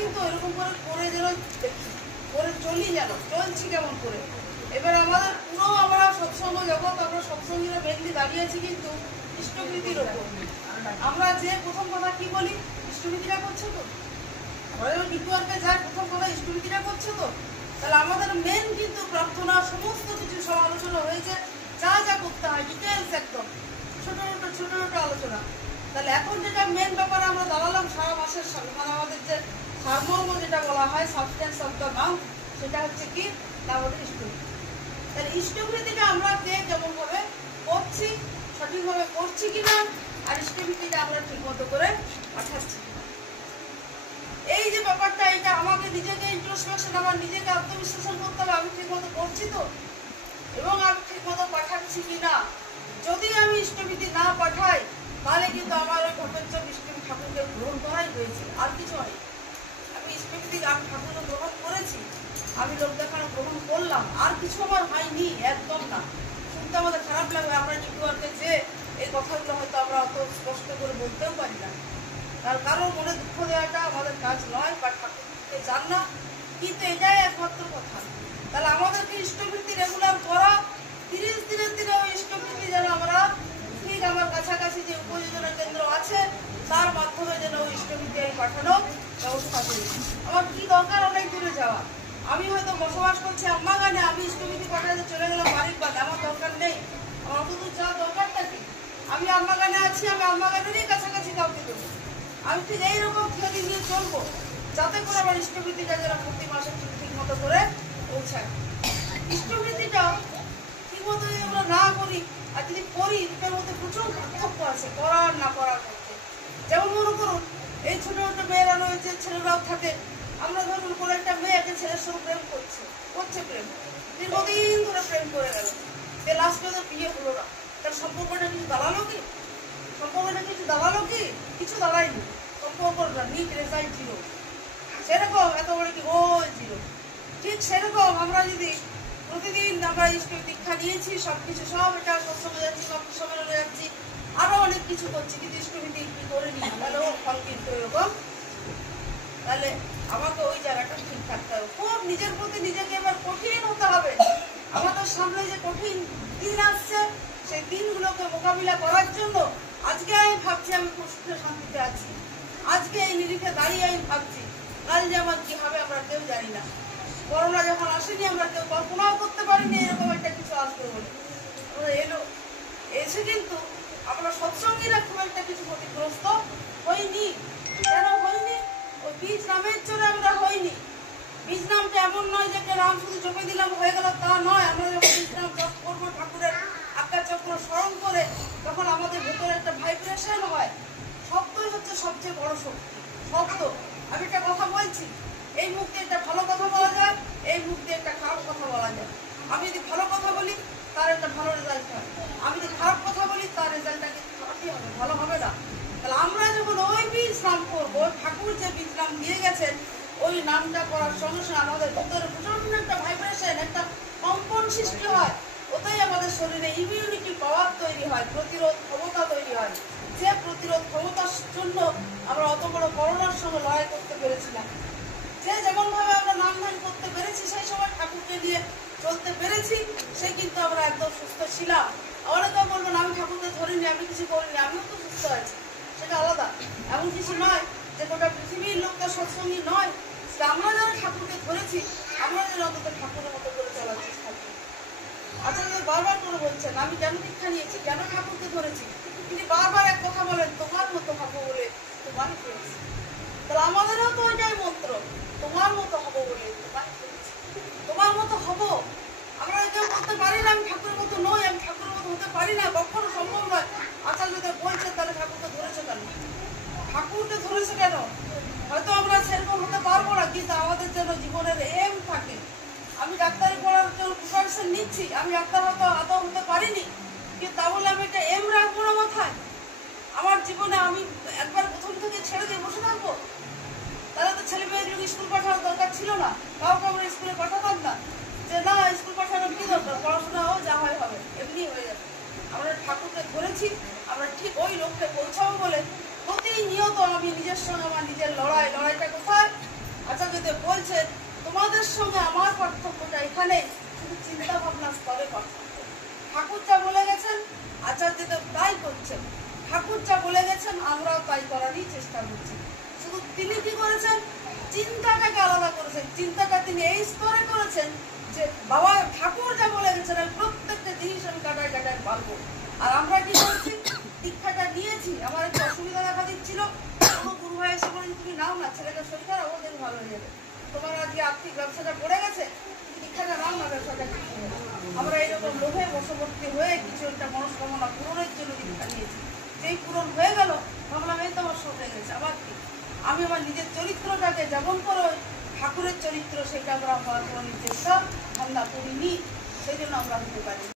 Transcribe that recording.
কিন্তু এরকম করে যেন দেখি, করে চলি, যেন চলছি কেমন করে। এবার আমাদের পুরো আমরা সৎসঙ্গ জগৎ, আমরা সৎসঙ্গীরা মেনলি দাঁড়িয়েছি কিন্তু ইষ্টভীতির ওপর। আমরা যে প্রথম কথা কি বলি, ইষ্টভীতিটা করছে তো, আমরা যখন বিদ্যুয়ার্কে যাই প্রথম কথা ইষ্টভীতিটা করছে তো। তাহলে আমাদের মেন কিন্তু প্রার্থনা, সমস্ত কিছু সব আলোচনা হয়েছে, যা যা করতে হয় ডিটেলস একদম ছোট ছোট আলোচনা। তাহলে এখন যেটা মেন ব্যাপারে আমরা দাঁড়ালাম সারা মাসের সঙ্গে, মানে আমাদের যে সারমর্ম যেটা বলা হয় সাবস্টেন্স অফ দ্য মাউথ, সেটা হচ্ছে কি না আমাদের ইষ্টভীতি। তাহলে ইষ্টভীতিটা আমরা কে কেমন ভাবে করছি, সঠিকভাবে করছি কিনা, আর ইষ্টভীতিটা আমরা ঠিক মতো করে পাঠাচ্ছি কিনা, এই যে ব্যাপারটা, এটা আমাকে নিজেকে ইন্ট্রোস্পেকশন, আমার নিজেকে আত্মবিশ্লেষণ করতে হবে, আমি ঠিক মতো করছি তো, এবং আমি ঠিক মতো পাঠাচ্ছি কিনা। যদি আমি ইষ্টভীতি না পাঠাই তাহলে কিন্তু আমার ওই প্রপঞ্চ ইষ্টভীতি ঠাকুরকে গ্রহণ করাই হয়েছে, আর কিছু হয়। আমি ইষ্টভীতি আমি ঠাকুরকে গ্রহণ করেছি, আমি লোক দেখানো গ্রহণ করলাম, আর কিছু আমার হয়নি, একদম না। শুনতে আমাদের খারাপ লাগবে, আমরা নিউটওয়ার্কে যে এই কথাগুলো হয়তো আমরা অত স্পষ্ট করে বলতেও পারি না, তার কারণ মনে দুঃখ দেওয়াটা আমাদের কাজ নয়, বা ঠাকুরকে চান না, কিন্তু এটাই একমাত্র কথা। তাহলে আমাদেরকে ইষ্টভীতি রেগুলার করা, 30 দিনের দিনে ওই ইষ্টভীতি যেন আমরা ঠিক আমার কাছাকাছি যে উপযোজনা কেন্দ্র আছে তার মাধ্যমে যেন ওই ইষ্টভীতি আমি পাঠানোর ব্যবস্থা করি। আমার কি দরকার অনেক দূরে যাওয়া, আমি হয়তো বসবাস করছি আম্বাগানে, আমি ইষ্টভীতি পাঠাতে চলে গেলাম বাড়ির বাদ, আমার দরকার নেই, আমার অত দূর যাওয়ার দরকারটা কি। আমি আম্বাগানে আছি, আমি আম্বাগানেরই কাছাকাছি কাউকে দেবো। আমি ঠিক এইরকম থিওরি নিয়ে চলবো, যাতে করে আমার ইষ্টভীতিটা যেন প্রতি মাসে ঠিক মতো করে পৌঁছায়। ইষ্টভীতিটা ঠিক মতো যদি আমরা না করি, আর যদি করি, এটার মধ্যে প্রচুর পার্থক্য আছে করার না করার মধ্যে। যেমন মনে করুন, এই ছোট ছোট মেয়েরা রয়েছে, ছেলেরাও থাকে, আমরা ধরুন কোনো একটা মেয়েকে ছেলের সঙ্গে প্রেম করছে প্রেম দীর্ঘদিন ধরে প্রেম করে গেল, যে লাস্টে তো বিয়ে হলো না, তার সম্পর্কটা কিছু দাঁড়ালো কি? কিছু দাঁড়ায়নি, সম্পর্কটা নিট রেজাল্ট জিরো। সেরকম এত বড় কি গোল জিরো। ঠিক সেরকম আমরা যদি প্রতিদিন আমরা দীক্ষা নিয়েছি, সবকিছু সব এটা সৎসঙ্গে যাচ্ছি, সবকিছু সম্মেলনে যাচ্ছি, আরো অনেক কিছু করছি, কিন্তু ইষ্টভীতি কি করিনি, তাহলে ও ফল কিন্তু এরকম। তাহলে আমাকে ওই জায়গাটা ঠিক থাকতে হবে, খুব নিজের প্রতি নিজেকে এবার কঠিন হতে হবে। আমাদের সামনে যে কঠিন দিন আসছে, সেই দিনগুলোকে মোকাবিলা করার জন্য আজকে আমি ভাবছি আমি খুব সুখে শান্তিতে আছি, আজকে এই নিরিখে দাঁড়িয়ে আমি ভাবছি, কাল যে আমার কি হবে আমরা কেউ জানি না। করোনা যখন আসেনি আমরা কেউ কল্পনাও করতে পারিনি এরকম একটা কিছু আসবে বলে, এলো এসে কিন্তু আমরা সৎসঙ্গীরা খুব একটা কিছু ক্ষতিগ্রস্ত হইনি। কেন হয়নি? ওই বীজ নামের জন্য আমরা হইনি। বীজ নামটা এমন নয় যে একটা নাম শুধু জপে দিলাম হয়ে গেল, তা নয়। আমরা যখন বীজ নাম জপ করবো, ঠাকুরের আজ্ঞা চক্র স্মরণ করে, তখন আমাদের ভেতরে একটা ভাইব্রেশন হয়। শব্দই হচ্ছে সবচেয়ে বড় শক্তি, শব্দ। আমি একটা কথা বলছি, এই মুখ দিয়ে একটা ভালো কথা বলা যায়, এই মুখ দিয়ে একটা খারাপ কথা বলা যায়। আমি যদি ভালো কথা বলি তার একটা ভালো রেজাল্ট হয়, আমি যদি খারাপ কথা বলি তার রেজাল্টটা কিন্তু খারাপই হবে, ভালো হবে না। তাহলে আমরা যখন ওই বীজ নাম করবো, ঠাকুর যে বীজ নাম দিয়ে গেছেন, ওই নামটা করার সঙ্গে সঙ্গে আমাদের ভিতরে প্রচন্ড একটা ভাইব্রেশন, একটা কম্পন সৃষ্টি হয়। ওটাই আমাদের শরীরে ইমিউনিটি পাওয়ার তৈরি হয়, প্রতিরোধ ক্ষমতা তৈরি হয়। যে প্রতিরোধ ক্ষমতার জন্য আমরা অত বড় করোনার সঙ্গে লড়াই করতে পেরেছিলাম। যে যেমন ভাবে আমরা নাম ধান করতে পেরেছি, সেই সময় ঠাকুরকে দিয়ে চলতে পেরেছি, সে কিন্তু আমরা একদম সুস্থ ছিলাম। অনেকে বলবেন আমি ঠাকুরকে ধরিনি, আমি কিছু করিনি, আমিও তো সুস্থ আছি, সেটা আলাদা। এমন কিছু নয় যে গোটা পৃথিবীর লোকটা সৎসঙ্গী নয়। আমরা যারা ঠাকুরকে ধরেছি, আমরা যেন অন্তত ঠাকুরের মতো করে চলার চেষ্টা করি। আচ্ছা, বারবার করে বলছেন আমি কেন দীক্ষা নিয়েছি, কেন ঠাকুরকে ধরেছি, তিনি বারবার এক কথা বলেন, তোমার মতো হবো বলে তোমারই করেছি। তাহলে আমাদেরও তো ওইটাই মন্ত্র, তোমার মতো হবো বলে তোমারই করেছি। তোমার মতো হবো, আমরা কেউ করতে পারি না, আমি ঠাকুরের মতো নই, আমি ঠাকুরের মতো হতে পারি না, কখনো সম্ভব নয়। আচার্যদের বলছেন তাহলে ঠাকুরকে ধরেছে কেন? ঠাকুরকে ধরেছে কেন? হয়তো আমরা সেরকম হতে পারবো না, কিন্তু আমাদের যেন জীবনের এম থাকে। আমি ডাক্তারি পড়ার জন্য প্রিপারেশন নিচ্ছি, আমি ডাক্তার হয়তো আদৌ হতে পারিনি, কিন্তু তা বলে আমি একটা এম রাখবো না মাথায়। আমার জীবনে আমি একবার প্রথম থেকে ছেড়ে দিয়ে বসে থাকবো? তাহলে তো ছেলে মেয়েগুলোকে স্কুল পাঠানোর দরকার ছিল না, কাউকে আমরা স্কুলে পাঠাতাম না, যে না স্কুল পাঠানোর কি দরকার, পড়াশোনাও যা হয় হবে, এমনি হয়ে যাবে। আমরা ঠাকুরকে ধরেছি, আমরা ঠিক ওই লক্ষ্যে পৌঁছাবো বলে প্রতিনিয়ত আমি নিজের সঙ্গে আমার নিজের লড়াইটা কোথায়? আচার্যদেব বলছেন তোমাদের সঙ্গে আমার পার্থক্যটা এখানে শুধু চিন্তা ভাবনার স্তরে পার্থক্য। ঠাকুর যা বলে গেছেন আচার্যদেব তাই করছেন, ঠাকুর যা বলে গেছেন আমরাও তাই করারই চেষ্টা করছি। শুধু তিনি কি করেছেন, চিন্তাটাকে আলাদা করেছেন। চিন্তাটা তিনি এই স্তরে করেছেন যে বাবা ঠাকুর যা বলে গেছেন আমি প্রত্যেকটা জিনিস আমি কাটায় কাটায় পারবো। আর আমরা কি করছি, দীক্ষাটা নিয়েছি, আমার একটু অসুবিধা দেখা দিচ্ছিল, কোনো গুরু ভাই এসে বলেন তুমি নাও না, ছেলেটা শরীর খারাপ ওদের ভালো হয়ে যাবে, তোমার আজকে আর্থিক ব্যবসাটা পড়ে গেছে, দীক্ষাটা নাও না, ব্যবসাটা ঠিক হয়ে যাবে। আমরা এইরকম লোভে বশবর্তী হয়ে কিছু একটা মনস্কামনা পূরণের জন্য দীক্ষা নিয়েছি, যেই পূরণ হয়ে গেল ভাবলাম এই তো আমার সব হয়ে গেছে, আবার কি আমি আমার নিজের চরিত্রটাকে যেমন করে ঠাকুরের চরিত্র সেটা আমরা হওয়ার কোনো চেষ্টা আমরা করিনি, সেই জন্য আমরা হতে পারি।